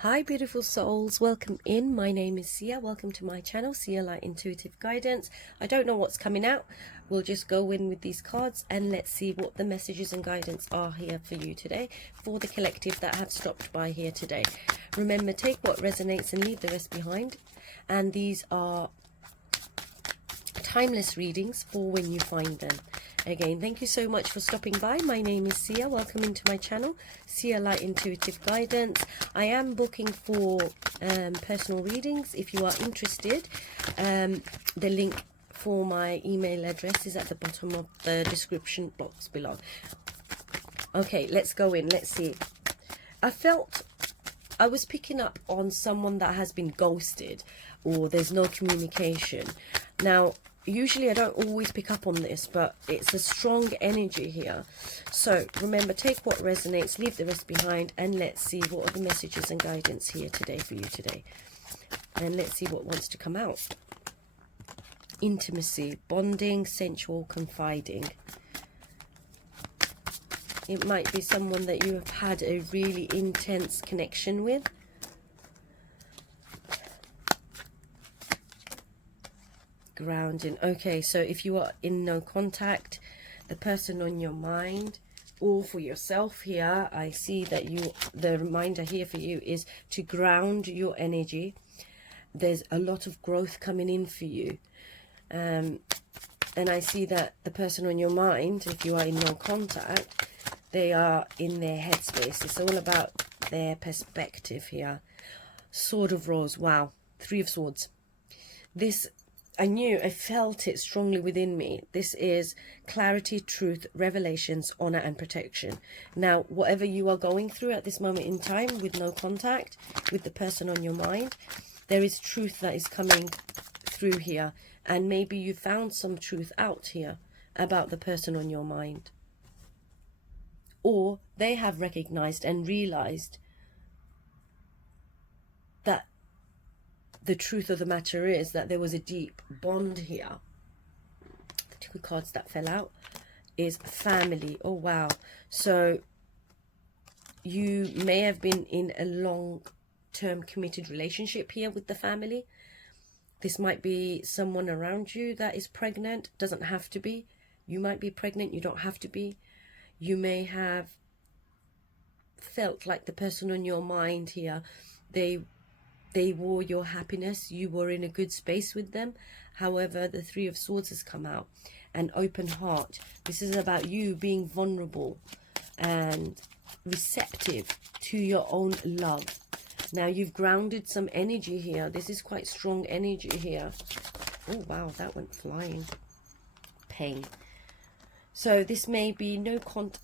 Hi beautiful souls, welcome in. My name is Sia. Welcome to my channel, Sia Light Intuitive Guidance. I don't know what's coming out. We'll just go in with these cards and let's see what the messages and guidance are here for you today, for the collective that have stopped by here today. Remember, take what resonates and leave the rest behind. And these are timeless readings for when you find them. Again, thank you so much for stopping by. My name is Sia. Welcome into my channel, Sia Light Intuitive Guidance. I am booking for personal readings. If you are interested, the link for my email address is at the bottom of the description box below. Okay, let's go in. Let's see. I was picking up on someone that has been ghosted or there's no communication. Now, usually I don't always pick up on this, but it's a strong energy here. So remember, take what resonates, leave the rest behind, and let's see what are the messages and guidance here today for you today. And let's see what wants to come out. Intimacy, bonding, sensual, confiding. It might be someone that you have had a really intense connection with. Grounding. Okay, so if you are in no contact, the person on your mind, or for yourself here, I see that the reminder here for you is to ground your energy. There's a lot of growth coming in for you. And I see that the person on your mind, if you are in no contact, they are in their headspace. It's all about their perspective here. Sword of Rose. Wow. Three of Swords. This, I felt it strongly within me. This is clarity, truth, revelations, honor, and protection. Now, whatever you are going through at this moment in time with no contact, with the person on your mind, there is truth that is coming through here. And maybe you found some truth out here about the person on your mind. Or they have recognized and realized that the truth of the matter is that there was a deep bond here. The two cards that fell out is family. Oh, wow. So you may have been in a long-term committed relationship here with the family. This might be someone around you that is pregnant. Doesn't have to be. You might be pregnant. You don't have to be. You may have felt like the person on your mind here, they were your happiness. You were in a good space with them. However, the Three of Swords has come out. An open heart. This is about you being vulnerable and receptive to your own love. Now, you've grounded some energy here. This is quite strong energy here. Oh, wow, that went flying. Pain. So this may be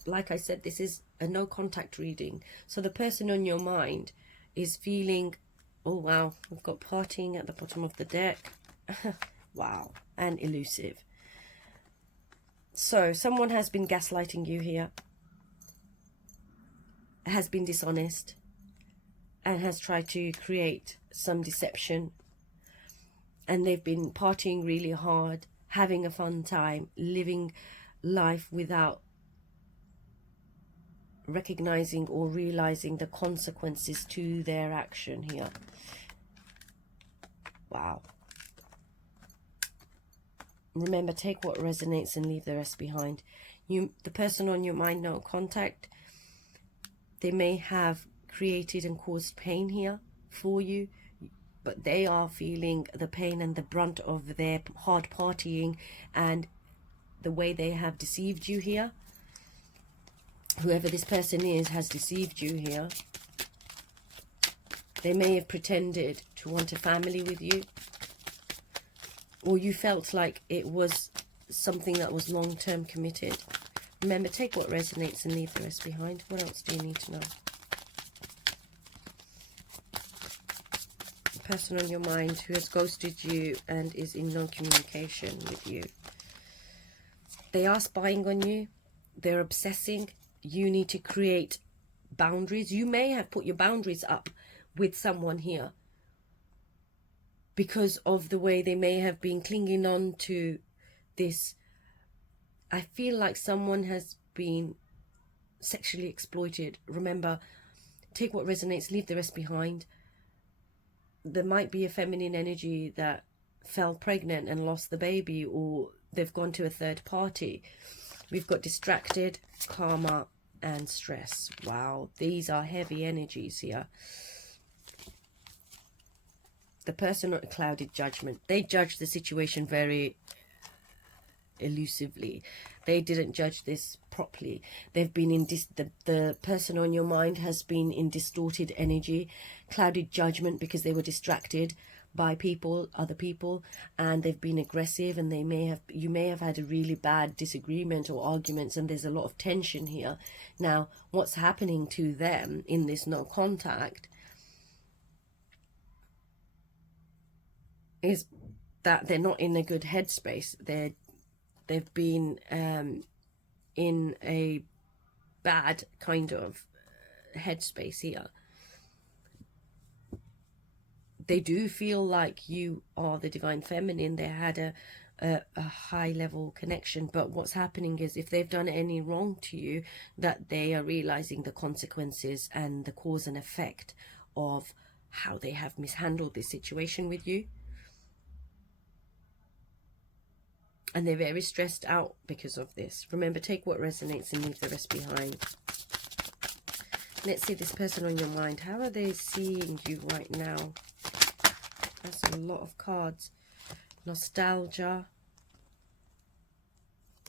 like I said, this is a no contact reading. So the person on your mind is feeling, oh wow, we've got partying at the bottom of the deck. Wow, and elusive. So someone has been gaslighting you here, has been dishonest, and has tried to create some deception. And they've been partying really hard, having a fun time, living life without recognizing or realizing the consequences to their action here. Wow. Remember, take what resonates and leave the rest behind. The person on your mind, no contact, they may have created and caused pain here for you, but they are feeling the pain and the brunt of their hard partying and the way they have deceived you here. Whoever this person is has deceived you here. They may have pretended to want a family with you, or you felt like it was something that was long-term committed. Remember, take what resonates and leave the rest behind. What else do you need to know? The person on your mind who has ghosted you and is in no communication with you. They are spying on you. They're obsessing. You need to create boundaries. You may have put your boundaries up with someone here because of the way they may have been clinging on to this. I feel like someone has been sexually exploited. Remember, take what resonates, leave the rest behind. There might be a feminine energy that fell pregnant and lost the baby, or they've gone to a third party. We've got distracted, karma, and stress. Wow, these are heavy energies here. The person on clouded judgment. They judged the situation very elusively. They didn't judge this properly. They've been in the person on your mind has been in distorted energy, clouded judgment, because they were distracted by people, other people, and they've been aggressive, and you may have had a really bad disagreement or arguments, and there's a lot of tension here. Now, what's happening to them in this no contact is that they're not in a good headspace. They've been in a bad kind of headspace here. They do feel like you are the divine feminine. They had a high level connection, but what's happening is, if they've done any wrong to you, that they are realizing the consequences and the cause and effect of how they have mishandled this situation with you. And they're very stressed out because of this. Remember, take what resonates and leave the rest behind. Let's see this person on your mind. How are they seeing you right now? That's a lot of cards. Nostalgia.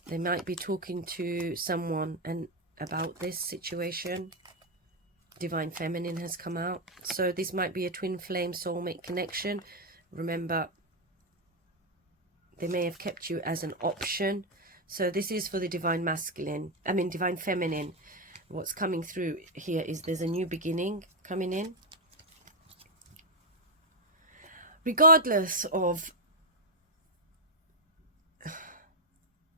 They might be talking to someone about this situation. Divine Feminine has come out. So this might be a twin flame soulmate connection. Remember, they may have kept you as an option. So this is for the divine divine feminine. What's coming through here is there's a new beginning coming in. Regardless of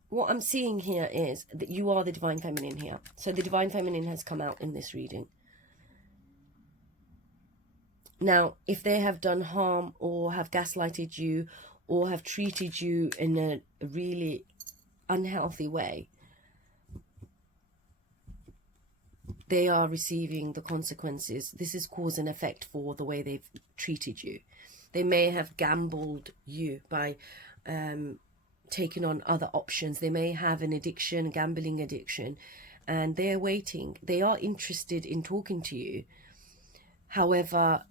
what I'm seeing here, is that you are the divine feminine here. So the divine feminine has come out in this reading. Now, if they have done harm or have gaslighted you or have treated you in a really unhealthy way, they are receiving the consequences. This is cause and effect for the way they've treated you. They may have gambled you by taking on other options. They may have an addiction, gambling addiction, and they're waiting. They are interested in talking to you. However,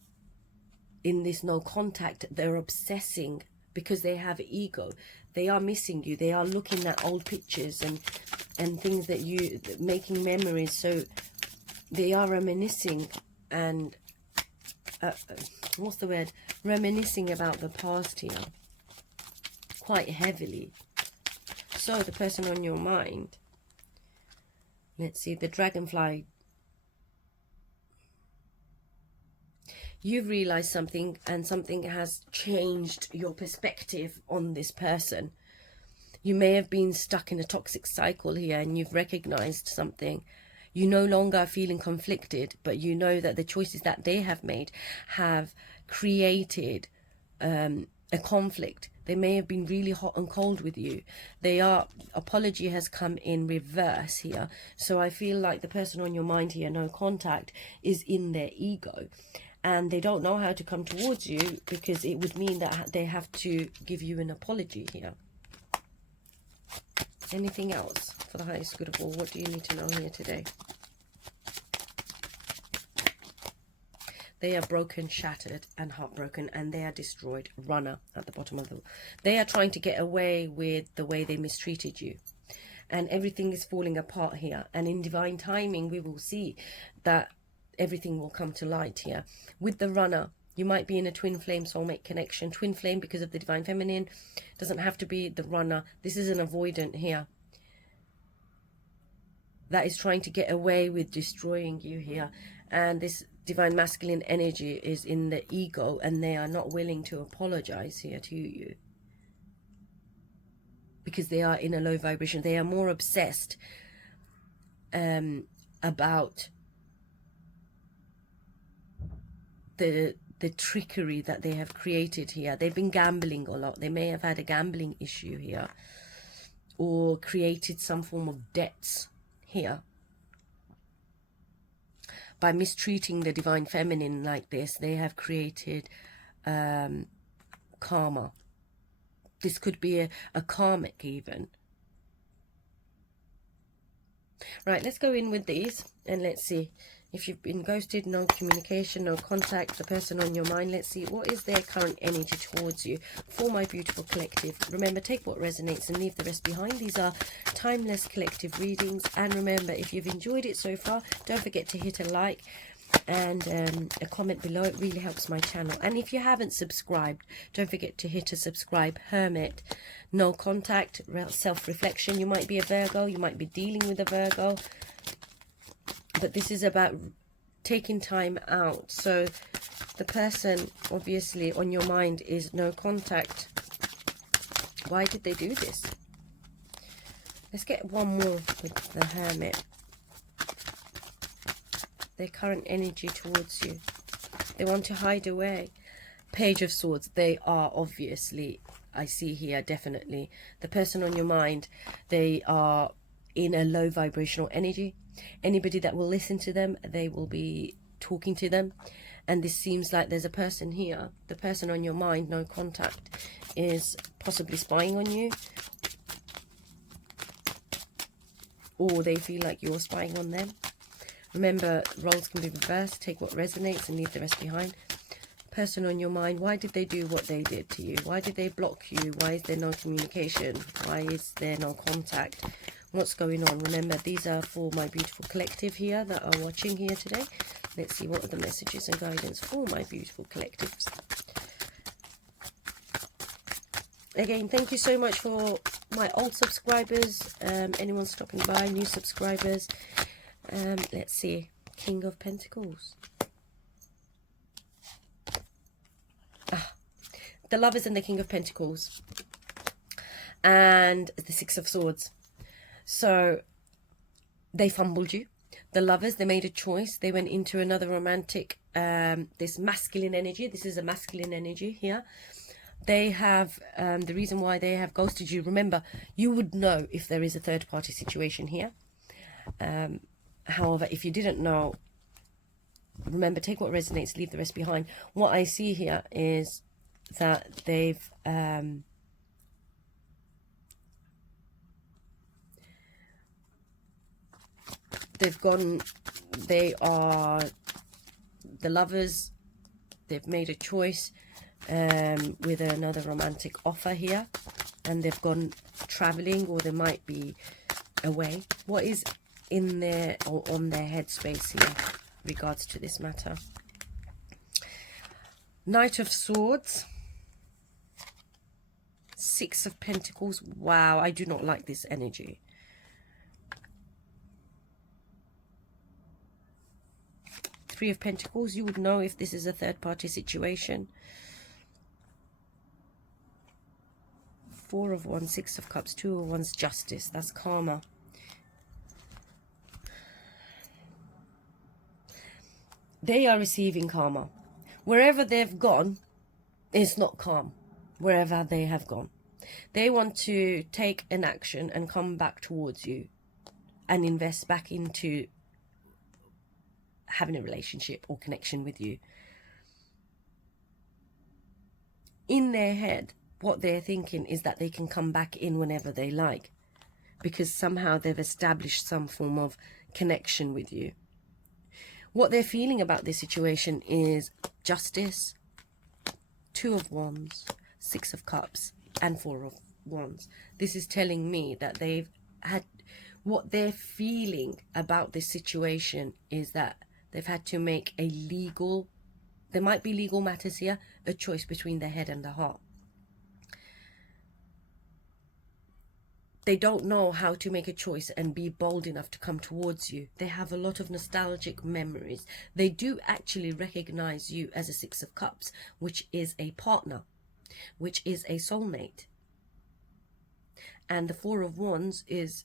in this no contact, they're obsessing because they have ego. They are missing you. They are looking at old pictures and things that making memories. So they are reminiscing and what's the word? Reminiscing about the past here, quite heavily. So the person on your mind, let's see, the dragonfly. You've realized something, and something has changed your perspective on this person. You may have been stuck in a toxic cycle here, and you've recognized something. You no longer are feeling conflicted, but you know that the choices that they have made have created a conflict. They may have been really hot and cold with you. Apology has come in reverse here. So I feel like the person on your mind here, no contact, is in their ego. And they don't know how to come towards you, because it would mean that they have to give you an apology here. Anything else for the highest good of all? What do you need to know here today? They are broken, shattered, and heartbroken, and they are destroyed. Runner at the bottom of the... They are trying to get away with the way they mistreated you. And everything is falling apart here. And in divine timing, we will see that everything will come to light here. With the runner, you might be in a twin flame soulmate connection. Twin flame because of the divine feminine. Doesn't have to be the runner. This is an avoidant here that is trying to get away with destroying you here. And this divine masculine energy is in the ego, and they are not willing to apologize here to you, because they are in a low vibration. They are more obsessed about the trickery that they have created here. They've been gambling a lot. They may have had a gambling issue here, or created some form of debts here. by mistreating the divine feminine like this, they have created karma. This could be a karmic even. Right, let's go in with these and let's see. If you've been ghosted, no communication, no contact, the person on your mind, let's see what is their current energy towards you. For my beautiful collective, remember, take what resonates and leave the rest behind. These are timeless collective readings. And remember, if you've enjoyed it so far, don't forget to hit a like and a comment below. It really helps my channel. And if you haven't subscribed, don't forget to hit a subscribe. Hermit, no contact, self-reflection. You might be a Virgo, you might be dealing with a Virgo, but this is about taking time out. So the person obviously on your mind is no contact. Why did they do this? Let's get one more with the Hermit. Their current energy towards you. They want to hide away. Page of Swords. They are obviously, I see here, definitely the person on your mind. They are in a low vibrational energy. Anybody that will listen to them, they will be talking to them. And this seems like there's a person here. The person on your mind, no contact, is possibly spying on you, or they feel like you're spying on them. Remember, roles can be reversed. Take what resonates and leave the rest behind. Person on your mind, why did they do what they did to you? Why did they block you? Why is there no communication? Why is there no contact? What's going on? Remember, these are for my beautiful collective here that are watching here today. Let's see what are the messages and guidance for my beautiful collectives. Again, thank you so much for my old subscribers, anyone stopping by, new subscribers. Let's see. King of Pentacles. The Lovers and the King of Pentacles. And the Six of Swords. So they fumbled you. The Lovers, they made a choice. They went into another romantic, this masculine energy. This is a masculine energy here. They have, the reason why they have ghosted you, remember, you would know if there is a third party situation here. However, if you didn't know, remember, take what resonates, leave the rest behind. What I see here is that they've gone, they are the Lovers, they've made a choice with another romantic offer here, and they've gone traveling, or they might be away. What is in their or on their headspace here regards to this matter? Knight of Swords, Six of Pentacles. Wow, I do not like this energy. Three of Pentacles. You would know if this is a third party situation. Four of Wands, Six of Cups, Two of Wands, Justice. That's karma. They are receiving karma. Wherever they've gone, it's not calm. Wherever they have gone, they want to take an action and come back towards you and invest back into having a relationship or connection with you. In their head, what they're thinking is that they can come back in whenever they like, because somehow they've established some form of connection with you. What they're feeling about this situation is Justice, Two of Wands, Six of Cups, and Four of Wands. This is telling me that they've had, what they're feeling about this situation is that they've had to make a legal, there might be legal matters here, a choice between the head and the heart. They don't know how to make a choice and be bold enough to come towards you. They have a lot of nostalgic memories. They do actually recognize you as a Six of Cups, which is a partner, which is a soulmate. And the Four of Wands is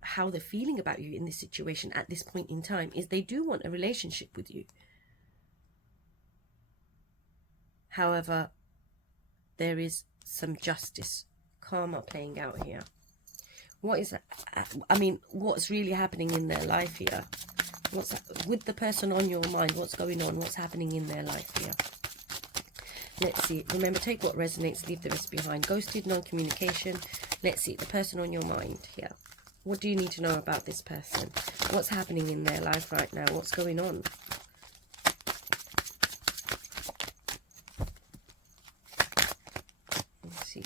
how they're feeling about you in this situation at this point in time, is they do want a relationship with you. However, there is some justice, karma playing out here. What is that? I mean, what's really happening in their life here? What's with the person on your mind? What's going on? What's happening in their life here? Let's see. Remember, take what resonates, leave the rest behind. Ghosted, non-communication. Let's see. The person on your mind here. What do you need to know about this person? What's happening in their life right now? What's going on? Let's see.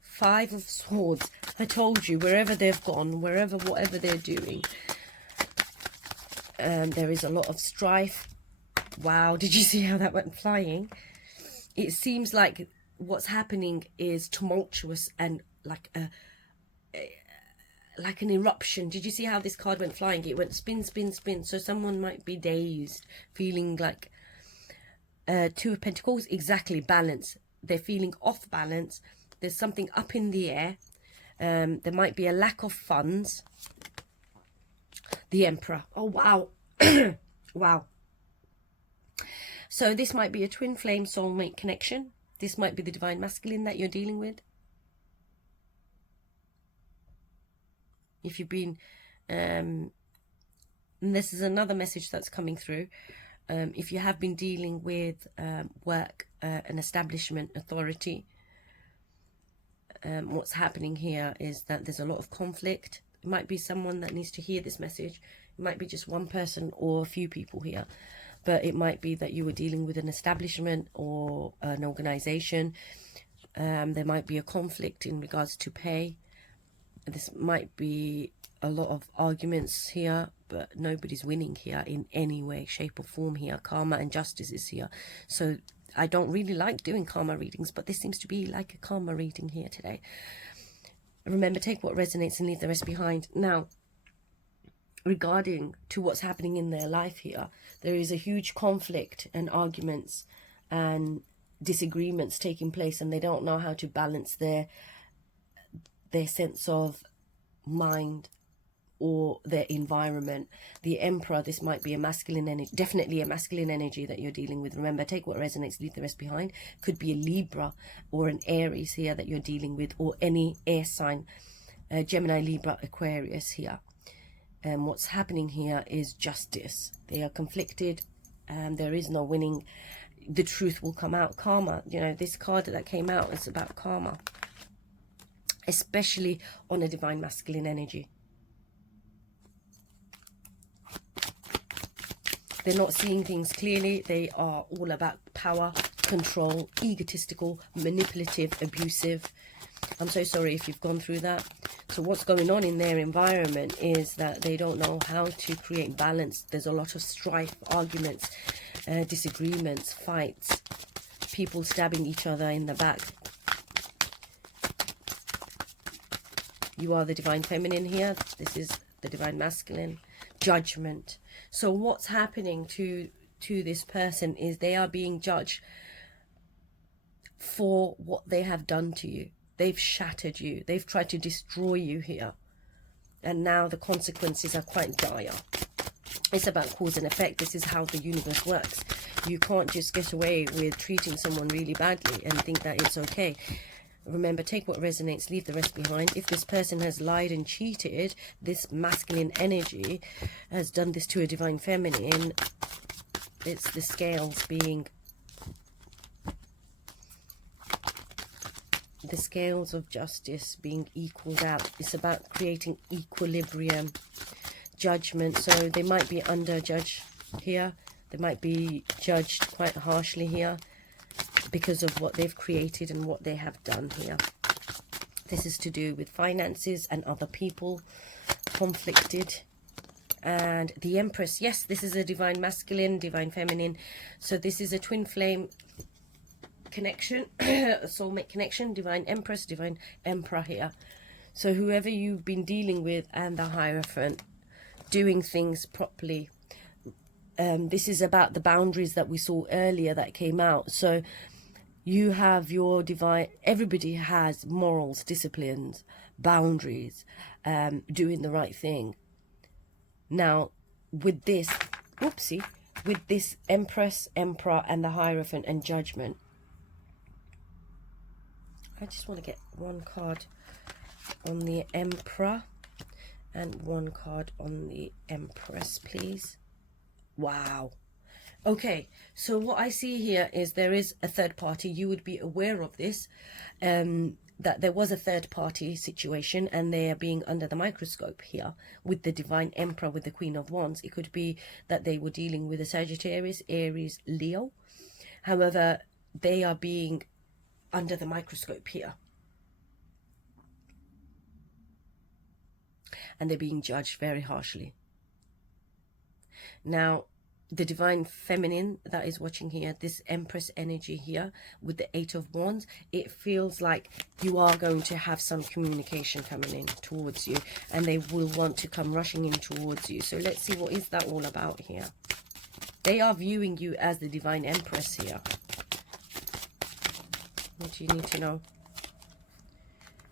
Five of Swords. I told you, wherever they've gone, whatever they're doing, there is a lot of strife. Wow, did you see how that went flying? It seems like what's happening is tumultuous and like an eruption. Did you see how this card went flying? It went spin, spin, spin. So someone might be dazed, feeling like Two of Pentacles, exactly, balance. They're feeling off balance. There's something up in the air. There might be a lack of funds. The Emperor. Oh, wow. Wow. So this might be a twin flame soulmate connection. This might be the divine masculine that you're dealing with. If you've been, and this is another message that's coming through. If you have been dealing with work, an establishment, authority, what's happening here is that there's a lot of conflict. It might be someone that needs to hear this message. It might be just one person or a few people here. But it might be that you were dealing with an establishment or an organization. There might be a conflict in regards to pay. This might be a lot of arguments here, but nobody's winning here in any way, shape or form here. Karma and justice is here. So I don't really like doing karma readings, but this seems to be like a karma reading here today. Remember, take what resonates and leave the rest behind. Now, regarding to what's happening in their life here, there is a huge conflict and arguments and disagreements taking place, and they don't know how to balance their sense of mind or their environment. The Emperor, this might be a masculine energy, definitely a masculine energy that you're dealing with. Remember, take what resonates, leave the rest behind. Could be a Libra or an Aries here that you're dealing with, or any air sign, Gemini, Libra, Aquarius here. And what's happening here is justice. They are conflicted and there is no winning. The truth will come out. Karma, you know, this card that came out is about karma, especially on a divine masculine energy. They're not seeing things clearly. They are all about power, control, egotistical, manipulative, abusive. I'm so sorry if you've gone through that. So what's going on in their environment is that they don't know how to create balance. There's a lot of strife, arguments, disagreements, fights, people stabbing each other in the back. You are the divine feminine here. This is the divine masculine. Judgment. So what's happening to this person is they are being judged for what they have done to you. They've shattered you. They've tried to destroy you here. And now the consequences are quite dire. It's about cause and effect. This is how the universe works. You can't just get away with treating someone really badly and think that it's okay. Remember, take what resonates, leave the rest behind. If this person has lied and cheated, this masculine energy has done this to a divine feminine, it's the scales being... the scales of justice being equaled out. It's about creating equilibrium. Judgment. So they might be under judge here. They might be judged quite harshly here because of what they've created and what they have done here. This is to do with finances and other people conflicted. And the Empress, yes, this is a divine masculine, divine feminine. So this is a twin flame connection, a soulmate connection, divine Empress, divine Emperor here. So whoever you've been dealing with and the Hierophant, doing things properly. This is about the boundaries that we saw earlier that came out. So you have your divine, everybody has morals, disciplines, boundaries, doing the right thing. Now with this, oopsie, with this Empress, Emperor and the Hierophant and Judgment, I just want to get one card on the Emperor And one card on the Empress, please. Wow. Okay, so what I see here is there is a third party. You would be aware of this, that there was a third party situation, and they are being under the microscope here with the Divine Emperor, with the Queen of Wands. It could be that they were dealing with a Sagittarius, Aries, Leo. However, they are being under the microscope here. And they're being judged very harshly. Now, the Divine Feminine that is watching here, this Empress energy here with the Eight of Wands, it feels like you are going to have some communication coming in towards you, and they will want to come rushing in towards you. So let's see, what is that all about here? They are viewing you as the Divine Empress here. What do you need to know?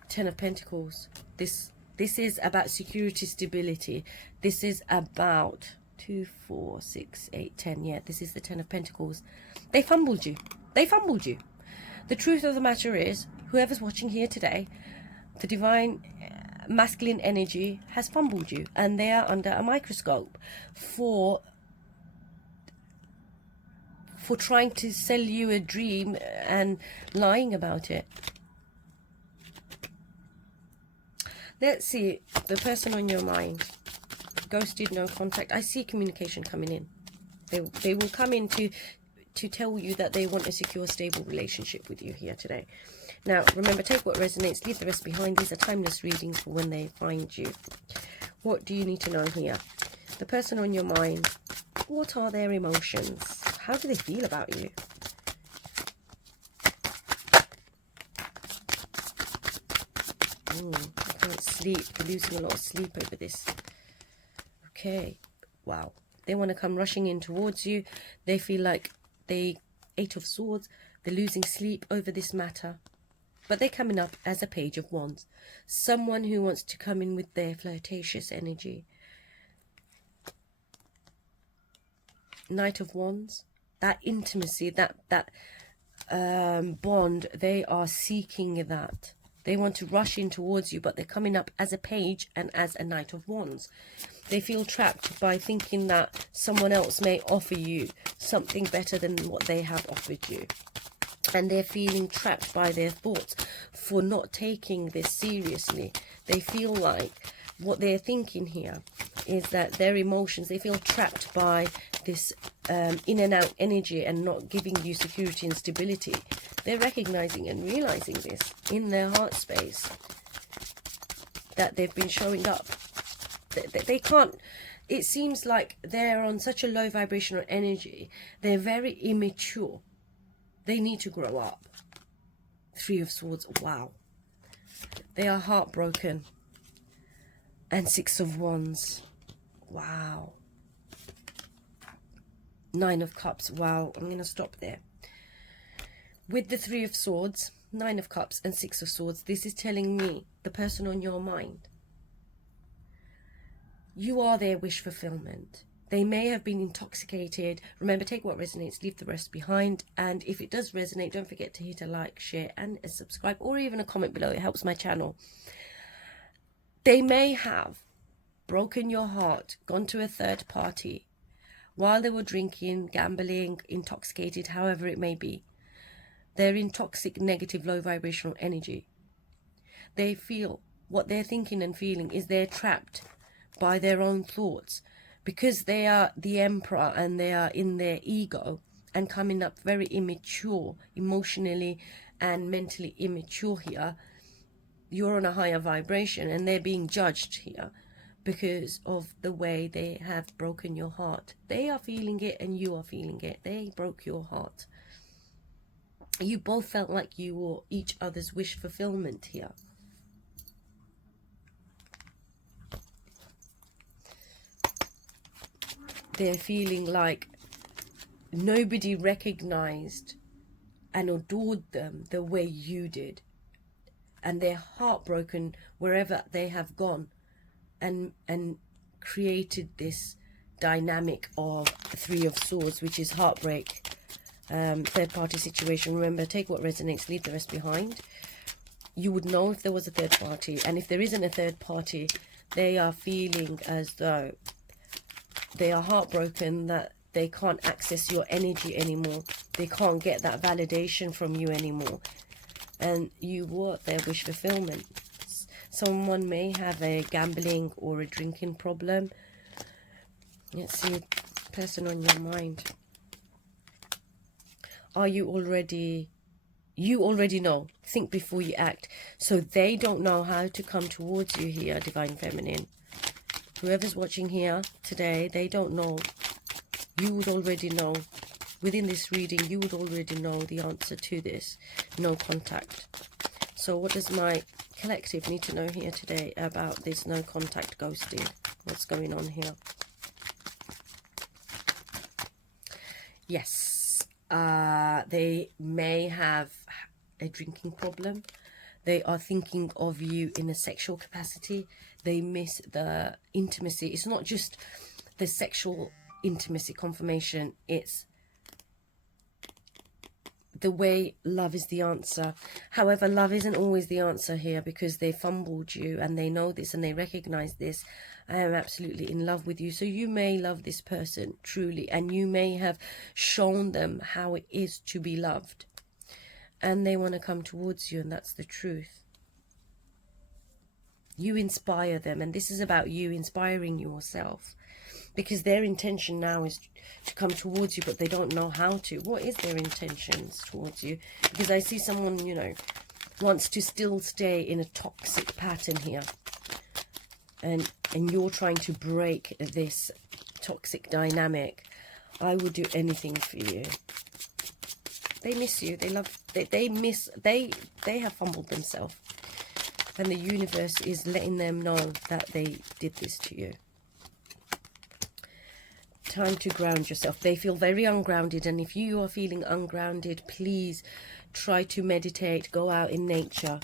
Ten of Pentacles. This is about security, stability. This is about 2, 4, 6, 8, 10. Yeah, this is the Ten of Pentacles. They fumbled you. They fumbled you. The truth of the matter is, whoever's watching here today, the divine masculine energy has fumbled you, and they are under a microscope for trying to sell you a dream and lying about it. Let's see, the person on your mind. Ghosted, no contact. I see communication coming in. They will come in to tell you that they want a secure, stable relationship with you here today. Now, remember, take what resonates, leave the rest behind. These are timeless readings for when they find you. What do you need to know here? The person on your mind, what are their emotions? How do they feel about you? I can't sleep. You're losing a lot of sleep over this. Okay, wow. They want to come rushing in towards you. They feel like Eight of Swords. They're losing sleep over this matter. But they're coming up as a Page of Wands. Someone who wants to come in with their flirtatious energy. Knight of Wands. That intimacy, that bond, they are seeking that. They want to rush in towards you, but they're coming up as a page and as a Knight of Wands. They feel trapped by thinking that someone else may offer you something better than what they have offered you. And they're feeling trapped by their thoughts for not taking this seriously. They feel like what they're thinking here is that their emotions, they feel trapped by this in and out energy and not giving you security and stability. They're recognizing and realizing this in their heart space, that they've been showing up. They can't, it seems like they're on such a low vibrational energy. They're very immature. They need to grow up. Three of Swords, wow. They are heartbroken. And Six of Wands, wow. Nine of Cups, wow. I'm going to stop there. With the Three of Swords, Nine of Cups and Six of Swords, this is telling me, the person on your mind, you are their wish fulfillment. They may have been intoxicated. Remember, take what resonates, leave the rest behind. And if it does resonate, don't forget to hit a like, share and a subscribe, or even a comment below. It helps my channel. They may have broken your heart, gone to a third party while they were drinking, gambling, intoxicated, however it may be. They're in toxic, negative, low vibrational energy. They feel what they're thinking and feeling is they're trapped by their own thoughts, because they are the Emperor and they are in their ego and coming up very immature, emotionally and mentally immature here. You're on a higher vibration and they're being judged here because of the way they have broken your heart. They are feeling it and you are feeling it. They broke your heart. You both felt like you were each other's wish fulfillment here. They're feeling like nobody recognized and adored them the way you did. And they're heartbroken wherever they have gone and created this dynamic of Three of Swords, which is heartbreak, third party situation. Remember, take what resonates, leave the rest behind. You would know if there was a third party, and if there isn't a third party, they are feeling as though they are heartbroken that they can't access your energy anymore. They can't get that validation from you anymore. And you want their wish fulfillment. Someone may have a gambling or a drinking problem. Let's see, person on your mind. Are you already... You already know. Think before you act. So they don't know how to come towards you here, Divine Feminine. Whoever's watching here today, they don't know. You would already know. Within this reading, you would already know the answer to this. No contact. So what does my collective need to know here today about this no contact ghosting? What's going on here? Yes. They may have a drinking problem. They are thinking of you in a sexual capacity. They miss the intimacy. It's not just the sexual intimacy confirmation. It's the way love is the answer. However, love isn't always the answer here, because they fumbled you and they know this and they recognize this. I am absolutely in love with you. So you may love this person truly, and you may have shown them how it is to be loved, and they want to come towards you, and that's the truth. You inspire them, and this is about you inspiring yourself, because their intention now is to come towards you, but they don't know how to. What is their intentions towards you? Because I see someone, you know, wants to still stay in a toxic pattern here, and you're trying to break this toxic dynamic. I would do anything for you. They miss you. They love. They have fumbled themselves, and the universe is letting them know that they did this to you. Time to ground yourself. They feel very ungrounded, and if you are feeling ungrounded, please try to meditate, go out in nature,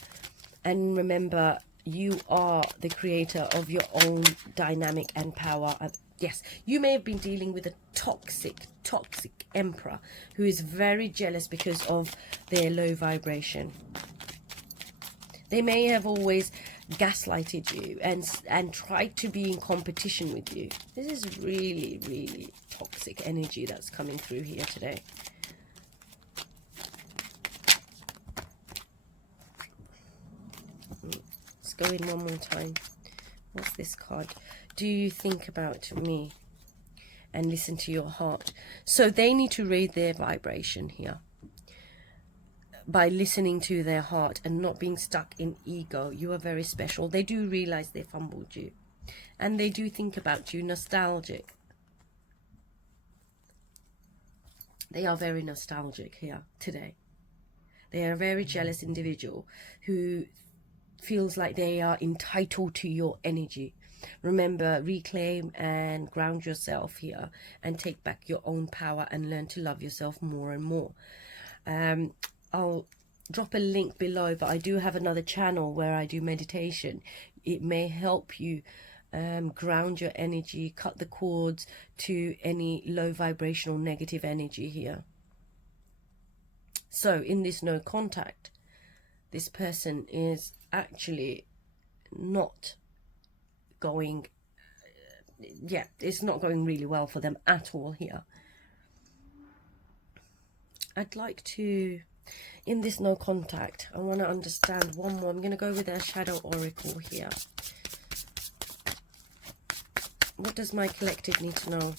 and remember, you are the creator of your own dynamic and power. Yes, you may have been dealing with a toxic emperor who is very jealous because of their low vibration. They may have always gaslighted you and tried to be in competition with you. This is really, really toxic energy that's coming through here today. Let's go in one more time. What's this card? Do you think about me? And listen to your heart. So they need to raise their vibration here by listening to their heart and not being stuck in ego. You are very special. They do realize they fumbled you, and they do think about you. Nostalgic. They are very nostalgic here today. They are a very jealous individual who feels like they are entitled to your energy. Remember, reclaim and ground yourself here and take back your own power and learn to love yourself more and more. I'll drop a link below, but I do have another channel where I do meditation. It may help you ground your energy, cut the cords to any low vibrational negative energy here. So in this no contact, this person is actually not going, it's not going really well for them at all here. I'd like to, in this no contact, I want to understand one more. I'm going to go with their shadow oracle here. What does my collective need to know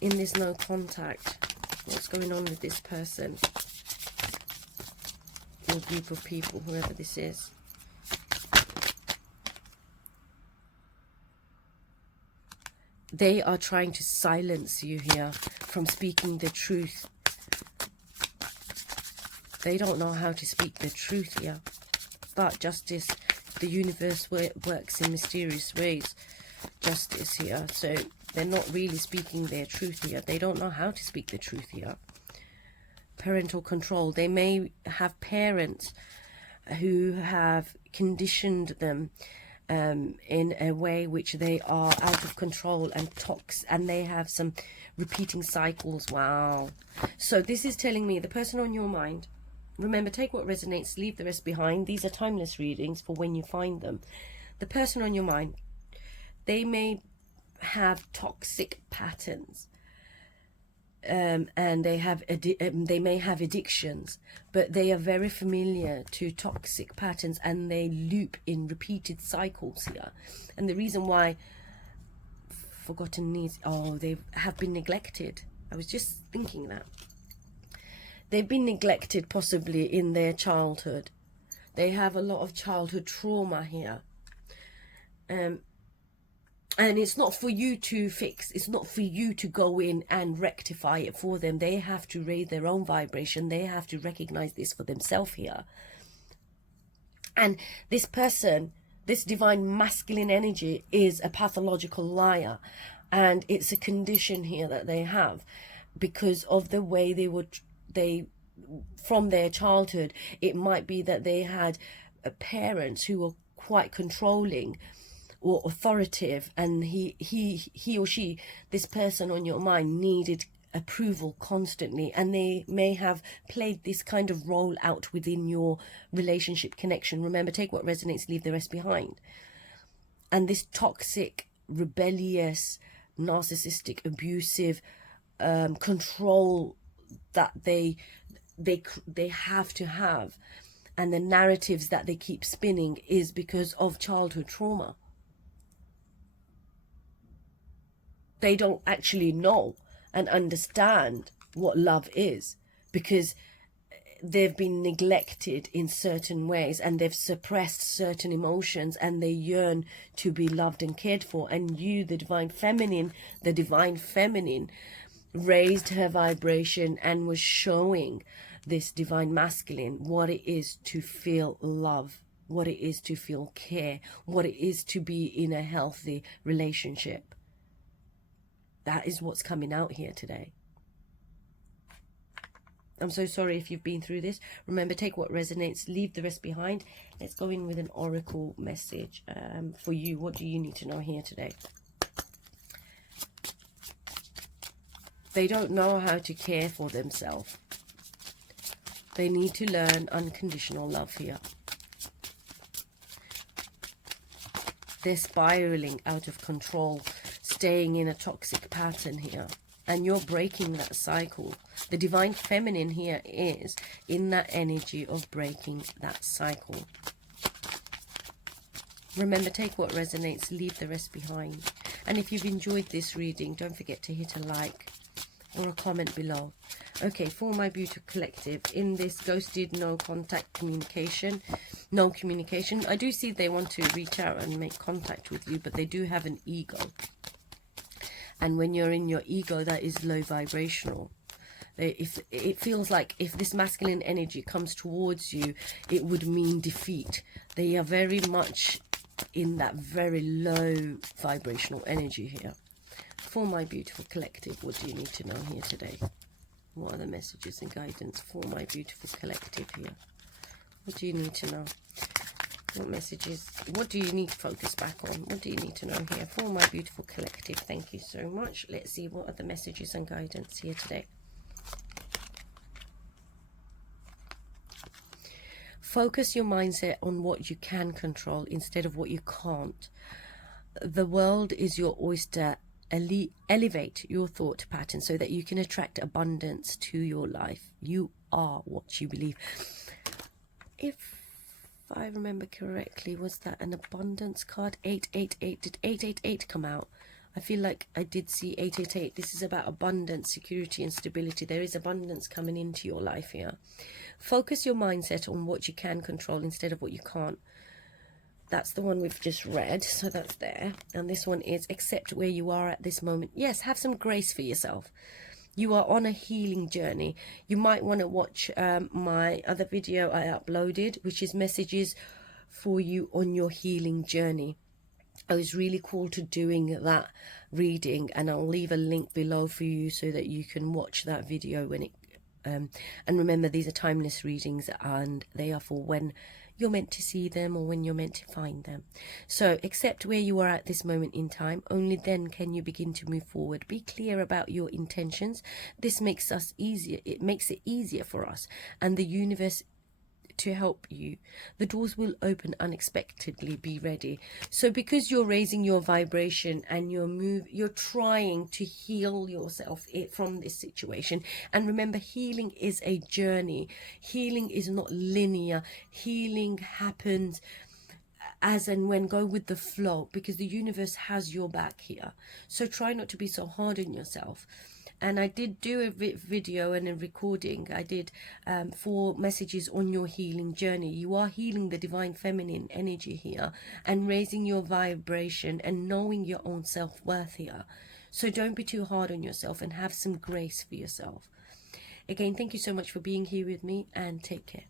in this no contact? What's going on with this person or group of people, whoever this is? They are trying to silence you here from speaking the truth. They don't know how to speak the truth here. But justice, the universe works in mysterious ways. Justice here. So they're not really speaking their truth here. They don't know how to speak the truth here. Parental control. They may have parents who have conditioned them in a way which they are out of control and and they have some repeating cycles. Wow. So this is telling me the person on your mind, remember, take what resonates, leave the rest behind. These are timeless readings for when you find them. the person on your mind, they may have toxic patterns, and they may have addictions, but they are very familiar to toxic patterns, and they loop in repeated cycles here. And the reason why forgotten needs, they have been neglected. I was just thinking that they've been neglected possibly in their childhood. They have a lot of childhood trauma here, and it's not for you to fix. It's not for you to go in and rectify it for them. They have to raise their own vibration. They have to recognize this for themselves here. And this person, this divine masculine energy, is a pathological liar, and it's a condition here that they have because of the way they from their childhood. It might be that they had parents who were quite controlling or authoritative, and he or she, this person on your mind, needed approval constantly, and they may have played this kind of role out within your relationship connection. Remember, take what resonates, leave the rest behind. And this toxic, rebellious, narcissistic, abusive control that they have to have, and the narratives that they keep spinning, is because of childhood trauma. They don't actually know and understand what love is, because they've been neglected in certain ways, and they've suppressed certain emotions, and they yearn to be loved and cared for. And you, the divine feminine raised her vibration and was showing this divine masculine what it is to feel love, what it is to feel care, what it is to be in a healthy relationship. That is what's coming out here today. I'm so sorry if you've been through this. Remember, take what resonates, leave the rest behind. Let's go in with an oracle message for you. What do you need to know here today? They don't know how to care for themselves. They need to learn unconditional love here. They're spiraling out of control, staying in a toxic pattern here, and you're breaking that cycle. The divine feminine here is in that energy of breaking that cycle. Remember, take what resonates, leave the rest behind. And if you've enjoyed this reading, don't forget to hit a like or a comment below. Okay, for my beautiful collective, in this ghosted, no contact communication, no communication, I do see they want to reach out and make contact with you, but they do have an ego. And when you're in your ego, that is low vibrational. If it feels like if this masculine energy comes towards you, it would mean defeat. They are very much in that very low vibrational energy here. For my beautiful collective, what do you need to know here today? What are the messages and guidance for my beautiful collective here? What do you need to know? What messages, what do you need to focus back on? What do you need to know here for my beautiful collective? Thank you so much. Let's see what are the messages and guidance here today. Focus your mindset on what you can control instead of what you can't. The world is your oyster. Elevate your thought pattern so that you can attract abundance to your life. You are what you believe. If I remember correctly, was that an abundance card? 888. Did 888 come out? I feel like I did see 888. This is about abundance, security and stability. There is abundance coming into your life here. Focus your mindset on what you can control instead of what you can't. That's the one we've just read, so that's there. And this one is accept where you are at this moment. Yes, have some grace for yourself. You are on a healing journey. You might want to watch my other video I uploaded, which is messages for you on your healing journey. I was really cool to doing that reading, and I'll leave a link below for you so that you can watch that video when it and remember, these are timeless readings, and they are for when you're meant to see them or when you're meant to find them. So accept where you are at this moment in time. Only then can you begin to move forward. Be clear about your intentions. This makes us easier. It makes it easier for us, and the universe to help you. The doors will open unexpectedly. Be ready. So because you're raising your vibration and you're trying to heal yourself from this situation. And remember, healing is a journey. Healing is not linear. Healing happens as and when. Go with the flow, because the universe has your back here. So try not to be so hard on yourself. And I did do a video and a recording. I did 4 messages on your healing journey. You are healing the divine feminine energy here and raising your vibration and knowing your own self-worth here. So don't be too hard on yourself and have some grace for yourself. Again, thank you so much for being here with me, and take care.